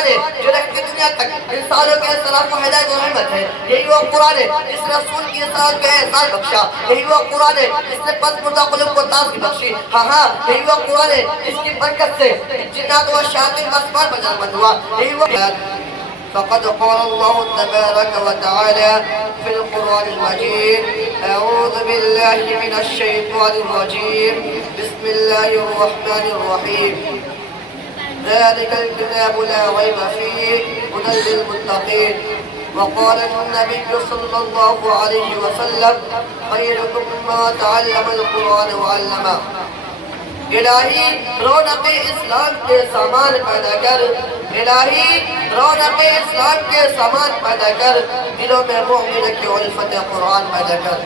قرآن ہے جو رکھتی دنیا تک انسانوں کے سلام و ہدایت و رحمت ہے. یہی وہ قرآن ہے جس نے رسول کی اطاعت کا احسان بخشا. یہی وہ قرآن ہے جس نے پست مردہ قلوب کو تازگی بخشی. ہاں یہی وہ قرآن ہے جس کی برکت سے جنات و شیاطین کا اسمان بجا ہوا. یہی وہ فقد قال الله تبارك وتعالى في القرآن المجيد أعوذ بالله من الشيطان الرجيم بسم الله الرحمن الرحيم ذلك الكتاب لا ريب فيه هدى للمتقين. وقال النبي صلى الله عليه وسلم خيركم من تعلم القرآن وعلمه. الہی رونق اسلام کے سامان پیدا کر. الہی رونق اسلام کے سامان پیدا کر. دلوں میں مومن کی الفت قرآن پیدا کر.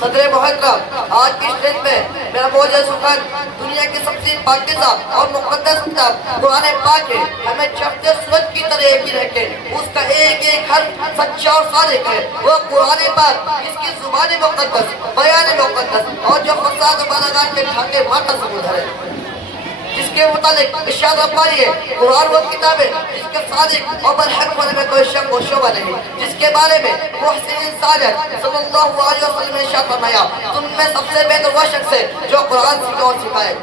صدر محترم، آج کی اسٹیج میں میرا موجہ سخن دنیا کی سب سے پاکیزہ اور مقدس کتاب قرآن پاک ہے. ہمیں چڑھتے سورج کی طرح یقین رکھے اس کا ایک ایک حرف سچا اور صادق ہے. وہ قرآن پاک اس کی زبان مقدس، بیان مقدس اور جو فساد و بلاغات کے ڈھاکے ماتا سمجھ ہے، جس کے متعلق ارشاد ربانی ہے قرآن وہ کتاب ہے جس کے صادق اور برحق ہونے میں کوئی شک و شبہ نہیں، جس کے بارے میں محسن انسان صلی اللہ علیہ وسلم نے ارشاد فرمایا تم میں سب سے بہتر وہ شخص ہے جو قرآن سیکھے اور سکھائے.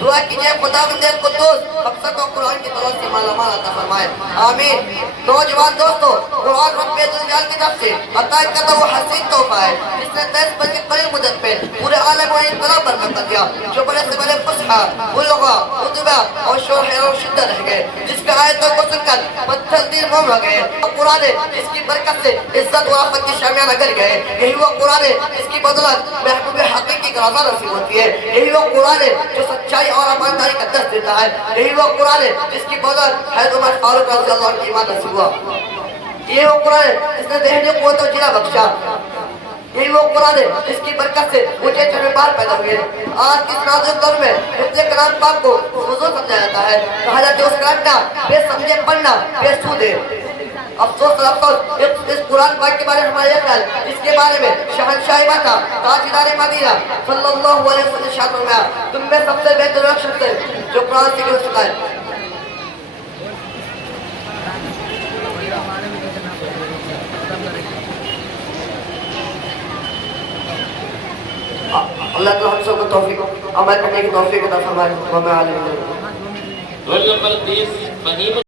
دعا کیجئے خداوند قدوس ہم سب کو قرآن کی دولت سے مالا مال عطا فرمائے. آمین. نوجوان دوستو، قرآن رب ذوالجلال کی طرف سے عطا کردہ وہ حسین تحفہ ہے جس نے 23 برس کی قریب مدت میں پورے عالم و انقلاب برپا کر دیا. جو بڑے سے بڑے فصحا، بلغا، ادبا اور شرح اور شدہ رہ گئے، جس کا آیتوں کو سن کر پتھر دل موم ہو گئے. وہ قرآن ہے جس کی برکت سے عزت و آفت کی شامیاں نگر گئے. یہی وہ قرآن ہے جس کی بدولت محبوب حقیقی کا رضا نصیب ہوتی ہے. یہی وہ قرآن ہے جو سچائی اور امانتداری کا درس دیتا ہے. یہی وہ قرآن ہے جس کی بدولت حضرت عمر فاروق رضی اللہ عنہ کی ایمان نصیب ہوا. یہ وہ قرآن ہے جس نے ذہنی قوت و جرأت بخشا. یہی وہ قرآن ہے جس کی برکت سے مجھے چڑھے بار پیدا ہوئے. آج کس نازک دور میں حفظ کلام پاک کو فضول سمجھا جاتا ہے. کہا جاتا ہے اس کا رٹنا بے سمجھے پڑھنا بے سود ہے. افسوس اس قرآن پاک کے بارے میں ہمارا یہ خیال جس کے بارے میں شہنشاہ مکہ تاجدار مدینہ صلی اللہ علیہ وسلم نے ارشاد فرمایا تم میں سب سے بہتر وہ شخص ہے جو قرآن سیکھے اور سکھائے. اللہ تعالیٰ ہم سب کو توفیق عمل کرنے کی توفیق عطا فرمائے. Roll number 30